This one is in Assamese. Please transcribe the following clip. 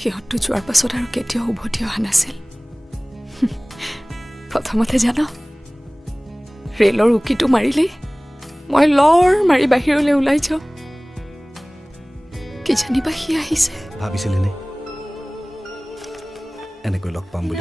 সিহঁতটো যোৱাৰ পাছত আৰু কেতিয়াও উভতি অহা নাছিল প্ৰথমতে জানো ৰেলৰ উকিটো মাৰিলেই মই লৰ মাৰি বাহিৰলৈ ওলাই যাওঁ কি জানিবা সি আহিছে ভাবিছিলি নে এনেকৈ লগ পাম বুলি